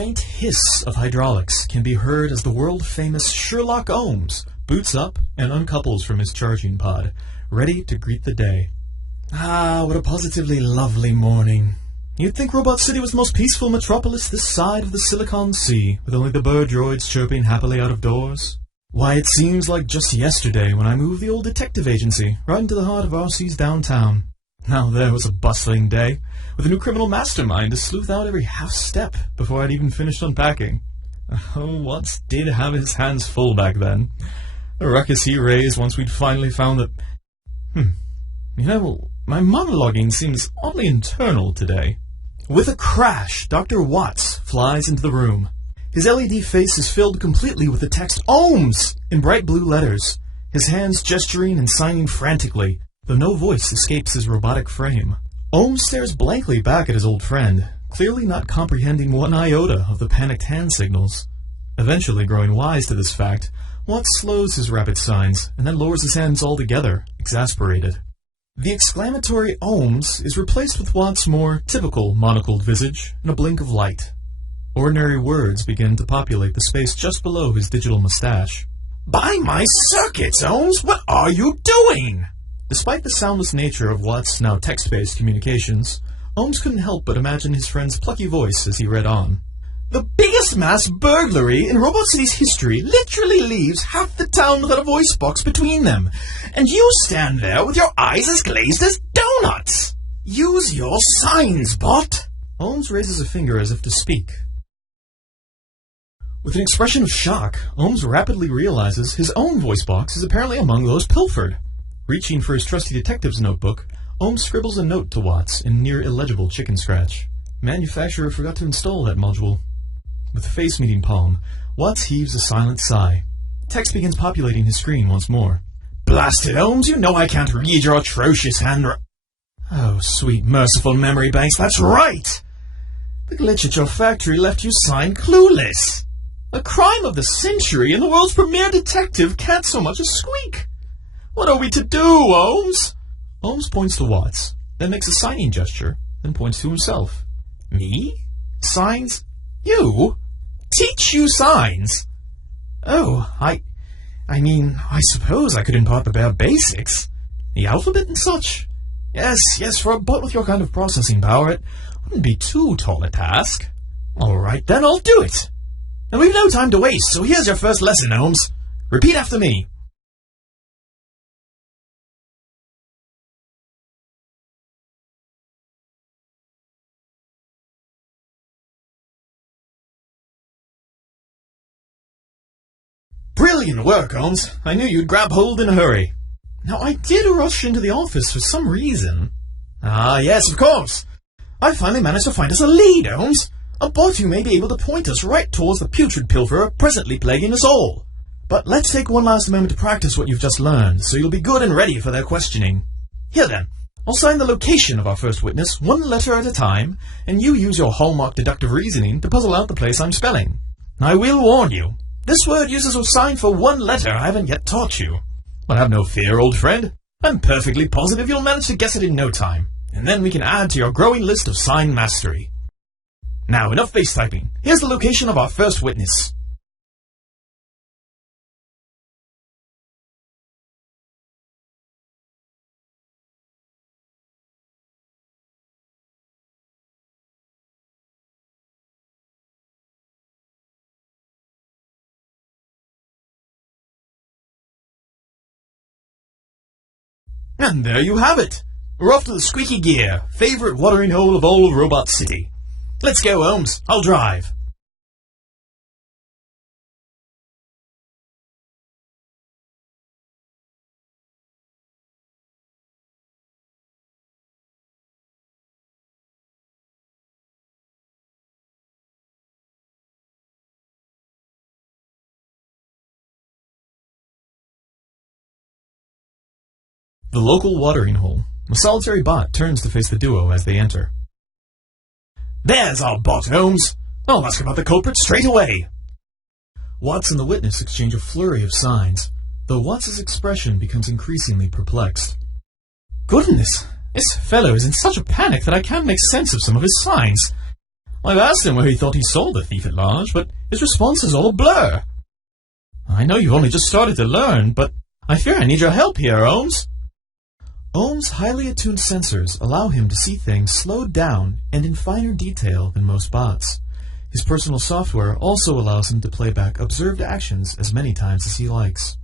faint hiss of hydraulics can be heard as the world-famous Sherlock Holmes boots up and uncouples from his charging pod, ready to greet the day. Ah, what a positively lovely morning. You'd think Robot City was the most peaceful metropolis this side of the Silicon Sea, with only the bird droids chirping happily out of doors. Why, it seems like just yesterday when I moved the old detective agency right into the heart of RC's downtown. Now there was a bustling day, with a new criminal mastermind to sleuth out every half-step before I'd even finished unpacking. Oh, Watts did have his hands full back then. The ruckus he raised once we'd finally found that... my monologuing seems oddly internal today. With a crash, Dr. Watts flies into the room. His LED face is filled completely with the text OHMS in bright blue letters, his hands gesturing and signing frantically, though no voice escapes his robotic frame. Ohms stares blankly back at his old friend, clearly not comprehending one iota of the panicked hand signals. Eventually growing wise to this fact, Watts slows his rapid signs and then lowers his hands altogether, exasperated. The exclamatory OHMS is replaced with Watts' more typical monocled visage in a blink of light. Ordinary words begin to populate the space just below his digital mustache. By my circuits, Ohms, what are you doing? Despite the soundless nature of Watts' now text-based communications, Ohms couldn't help but imagine his friend's plucky voice as he read on. The biggest mass burglary in Robot City's history literally leaves half the town without a voice box between them. And you stand there with your eyes as glazed as donuts. Use your signs, bot. Ohms raises a finger as if to speak. With an expression of shock, Ohms rapidly realizes his own voice box is apparently among those pilfered. Reaching for his trusty detective's notebook, Ohms scribbles a note to Watts in near illegible chicken scratch. Manufacturer forgot to install that module. With the face meeting palm, Watts heaves a silent sigh. Text begins populating his screen once more. Blast it, Ohms, you know I can't read your atrocious handwriting. Oh, sweet merciful memory banks, that's right! The glitch at your factory left you sign clueless. A crime of the century, and the world's premier detective can't so much as squeak. What are we to do, Ohms? Ohms points to Watts, then makes a signing gesture, then points to himself. Me? Signs? You? Teach you signs? Oh, I suppose I could impart the bare basics. The alphabet and such. Yes, for a bot with your kind of processing power, it wouldn't be too tall a task. All right, then I'll do it. And we've no time to waste, so here's your first lesson, Ohms. Repeat after me. Brilliant work, Ohms. I knew you'd grab hold in a hurry. Now, I did rush into the office for some reason. Ah, yes, of course. I finally managed to find us a lead, Ohms. A bot who may be able to point us right towards the putrid pilferer presently plaguing us all. But let's take one last moment to practice what you've just learned, so you'll be good and ready for their questioning. Here then, I'll sign the location of our first witness one letter at a time, and you use your hallmark deductive reasoning to puzzle out the place I'm spelling. I will warn you, this word uses a sign for one letter I haven't yet taught you. But have no fear, old friend. I'm perfectly positive you'll manage to guess it in no time, and then we can add to your growing list of sign mastery. Now, enough face typing. Here's the location of our first witness. And there you have it. We're off to the squeaky gear, favorite watering hole of all of Robot City. Let's go, Ohms. I'll drive. The local watering hole. A solitary bot turns to face the duo as they enter. There's our bot, Ohms. I'll ask about the culprit straight away. Watts and the witness exchange a flurry of signs, though Watts' expression becomes increasingly perplexed. Goodness, this fellow is in such a panic that I can't make sense of some of his signs. I've asked him where he thought he saw the thief at large, but his response is all a blur. I know you've only just started to learn, but I fear I need your help here, Holmes. Ohm's highly attuned sensors allow him to see things slowed down and in finer detail than most bots. His personal software also allows him to play back observed actions as many times as he likes.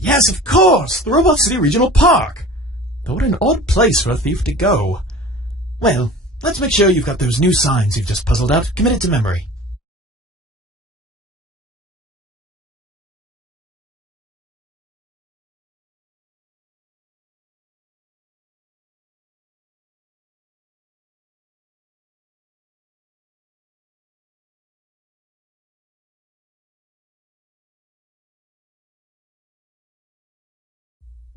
Yes, of course! The Robot City Regional Park! Though what an odd place for a thief to go. Well, let's make sure you've got those new signs you've just puzzled out committed to memory.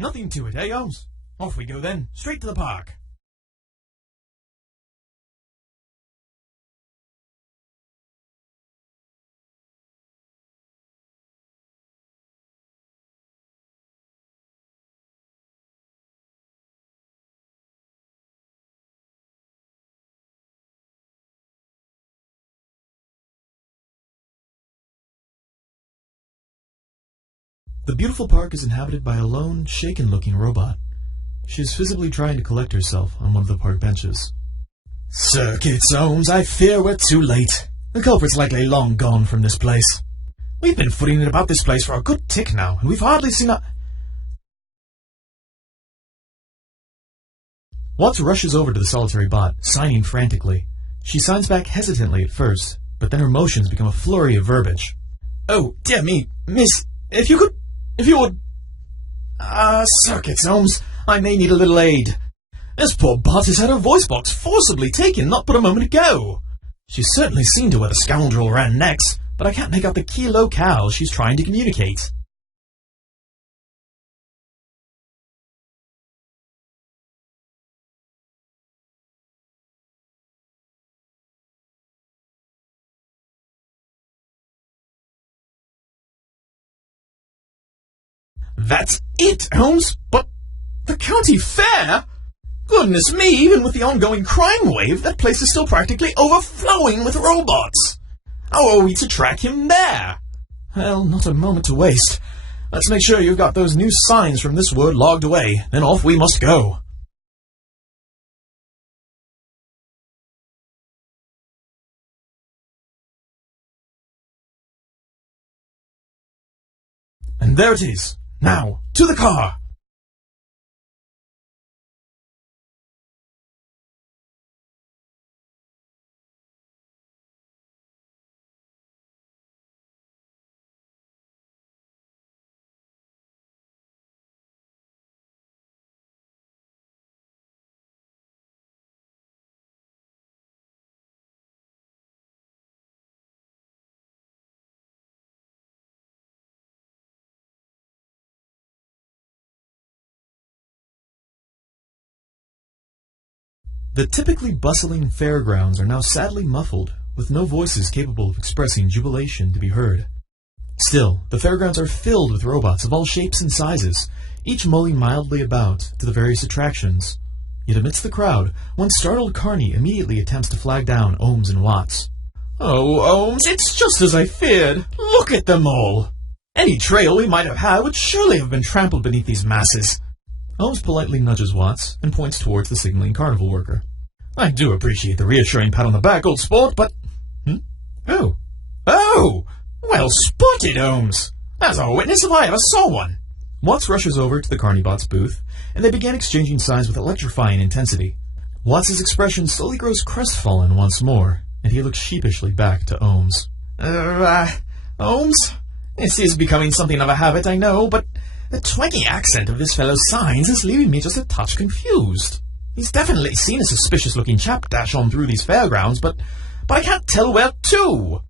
Nothing to it, eh, Holmes? Off we go then, straight to the park. The beautiful park is inhabited by a lone, shaken-looking robot. She is visibly trying to collect herself on one of the park benches. Circuits, Holmes, I fear we're too late. The culprit's likely long gone from this place. We've been footing it about this place for a good tick now, and we've hardly seen a... Watts rushes over to the solitary bot, signing frantically. She signs back hesitantly at first, but then her motions become a flurry of verbiage. Oh, dear me, miss, if you would... circuits, Holmes, I may need a little aid. This poor bot has had her voice box forcibly taken not but a moment ago. She's certainly seen to where the scoundrel ran next, but I can't make out the key locale she's trying to communicate. That's it, Holmes, but the county fair? Goodness me, even with the ongoing crime wave, that place is still practically overflowing with robots. How are we to track him there? Well, not a moment to waste. Let's make sure you've got those new signs from this word logged away, then off we must go. And there it is. Now, to the car! The typically bustling fairgrounds are now sadly muffled, with no voices capable of expressing jubilation to be heard. Still, the fairgrounds are filled with robots of all shapes and sizes, each mulling mildly about to the various attractions. Yet amidst the crowd, one startled carny immediately attempts to flag down Ohms and Watts. Oh, Ohms, it's just as I feared. Look at them all. Any trail we might have had would surely have been trampled beneath these masses. Holmes politely nudges Watts and points towards the signaling carnival worker. I do appreciate the reassuring pat on the back, old sport, but... Oh! Well spotted, Holmes! As a witness if I ever saw one! Watts rushes over to the Carnibot's booth, and they begin exchanging signs with electrifying intensity. Watts's expression slowly grows crestfallen once more, and he looks sheepishly back to Ohms. Holmes? This is becoming something of a habit, I know, but... the twangy accent of this fellow's signs is leaving me just a touch confused. He's definitely seen a suspicious-looking chap dash on through these fairgrounds, but I can't tell where to.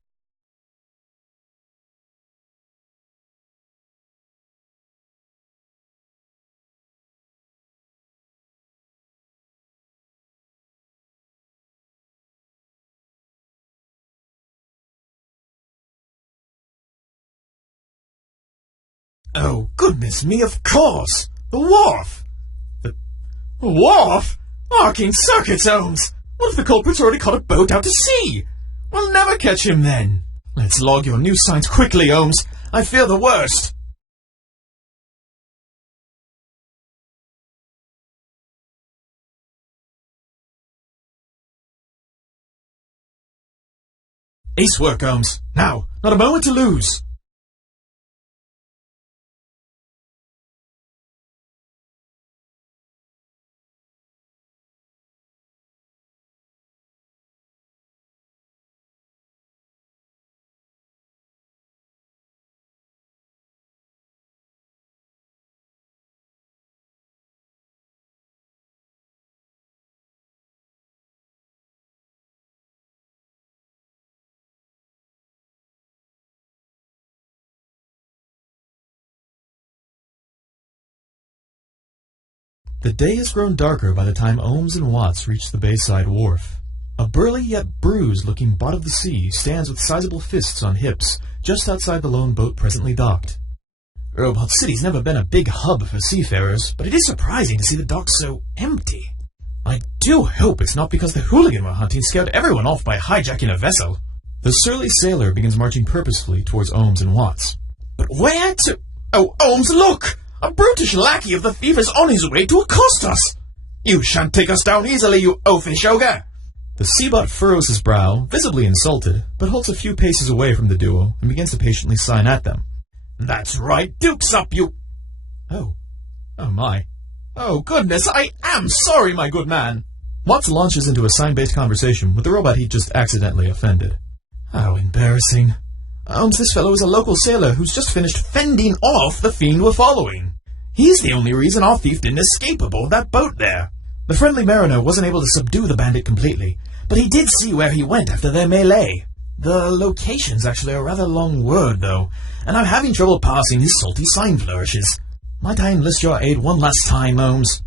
Oh, goodness me, of course! The wharf! The wharf? Arcane circuits, Holmes! What if the culprit's already caught a boat out to sea? We'll never catch him then. Let's log your new signs quickly, Holmes. I fear the worst. Ace work, Holmes. Now, not a moment to lose. The day has grown darker by the time Ohms and Watts reach the bayside wharf. A burly yet bruised-looking bot of the sea stands with sizable fists on hips just outside the lone boat presently docked. Robot City's never been a big hub for seafarers, but it is surprising to see the docks so empty. I do hope it's not because the hooligan we're hunting scared everyone off by hijacking a vessel. The surly sailor begins marching purposefully towards Ohms and Watts. But where to? Oh, Ohms, look! A brutish lackey of the thief is on his way to accost us! You shan't take us down easily, you oafish ogre! The seabot furrows his brow, visibly insulted, but halts a few paces away from the duo and begins to patiently sign at them. That's right, dukes up, you... Oh my. Oh, goodness, I am sorry, my good man! Watts launches into a sign-based conversation with the robot he just accidentally offended. How embarrassing. Holmes, this fellow is a local sailor who's just finished fending off the fiend we're following. He's the only reason our thief didn't escape aboard that boat there. The friendly mariner wasn't able to subdue the bandit completely, but he did see where he went after their melee. The location's actually a rather long word, though, and I'm having trouble parsing his salty sign flourishes. Might I enlist your aid one last time, Holmes?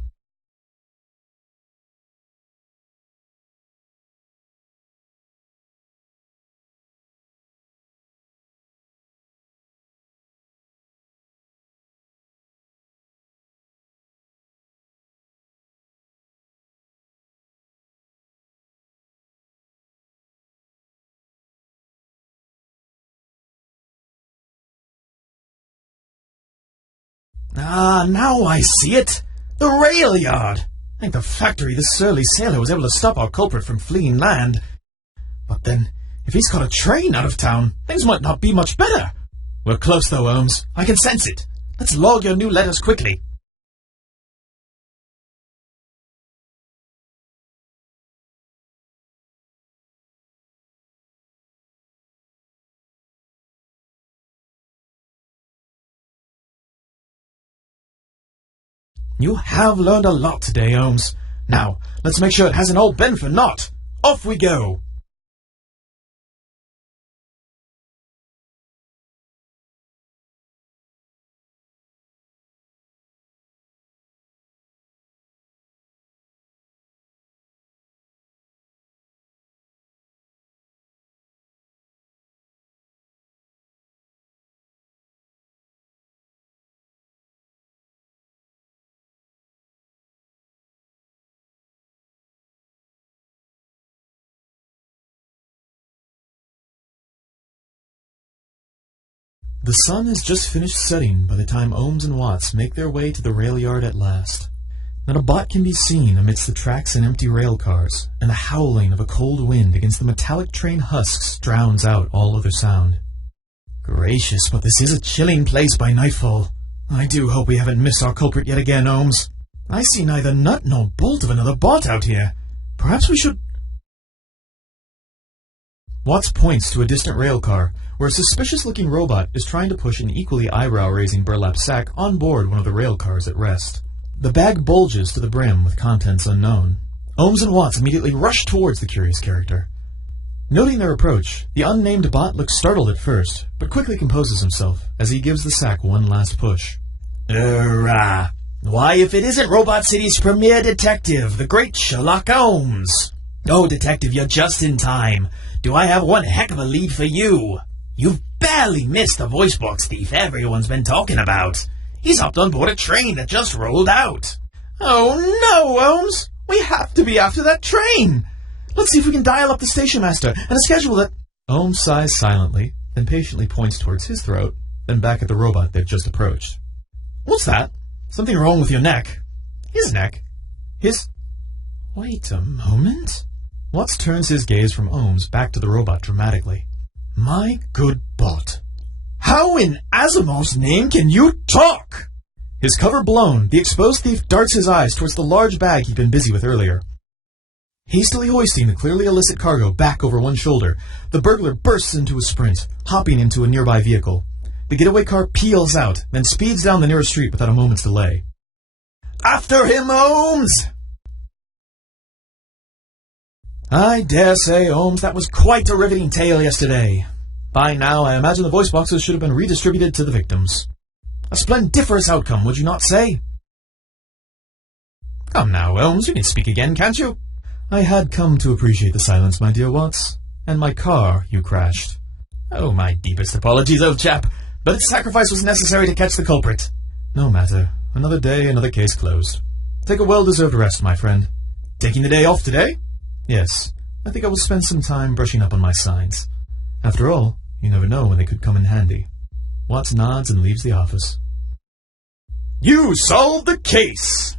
Ah, now I see it! The rail yard! Thank the factory this surly sailor was able to stop our culprit from fleeing land. But then, if he's caught a train out of town, things might not be much better. We're close though, Holmes. I can sense it. Let's log your new letters quickly. You have learned a lot today, Holmes. Now, let's make sure it hasn't all been for naught. Off we go! The sun has just finished setting by the time Ohms and Watts make their way to the rail yard at last. Not a bot can be seen amidst the tracks and empty rail cars, and the howling of a cold wind against the metallic train husks drowns out all other sound. Gracious, but this is a chilling place by nightfall. I do hope we haven't missed our culprit yet again, Holmes. I see neither nut nor bolt of another bot out here. Perhaps we should... Watts points to a distant rail car, where a suspicious-looking robot is trying to push an equally eyebrow-raising burlap sack on board one of the rail cars at rest. The bag bulges to the brim with contents unknown. Ohms and Watts immediately rush towards the curious character. Noting their approach, the unnamed bot looks startled at first, but quickly composes himself as he gives the sack one last push. Why, if it isn't Robot City's premier detective, the great Sherlock Holmes! Oh, detective, you're just in time. Do I have one heck of a lead for you? You've barely missed the voice box thief everyone's been talking about. He's hopped on board a train that just rolled out. Oh no, Holmes! We have to be after that train! Let's see if we can dial up the station master and schedule it. Holmes sighs silently, then patiently points towards his throat, then back at the robot they've just approached. What's that? Something wrong with your neck? His neck? His... Wait a moment. Watts turns his gaze from Holmes back to the robot dramatically. My good bot. How in Asimov's name can you talk? His cover blown, the exposed thief darts his eyes towards the large bag he'd been busy with earlier. Hastily hoisting the clearly illicit cargo back over one shoulder, the burglar bursts into a sprint, hopping into a nearby vehicle. The getaway car peels out, then speeds down the nearest street without a moment's delay. After him, Holmes! I dare say, Holmes, that was quite a riveting tale yesterday. By now, I imagine the voice boxes should have been redistributed to the victims. A splendiferous outcome, would you not say? Come now, Holmes, you can speak again, can't you? I had come to appreciate the silence, my dear Watts, and my car you crashed. Oh, my deepest apologies, old chap, but its sacrifice was necessary to catch the culprit. No matter. Another day, another case closed. Take a well-deserved rest, my friend. Taking the day off today? Yes. I think I will spend some time brushing up on my signs. After all, you never know when they could come in handy. Watts nods and leaves the office. You solved the case!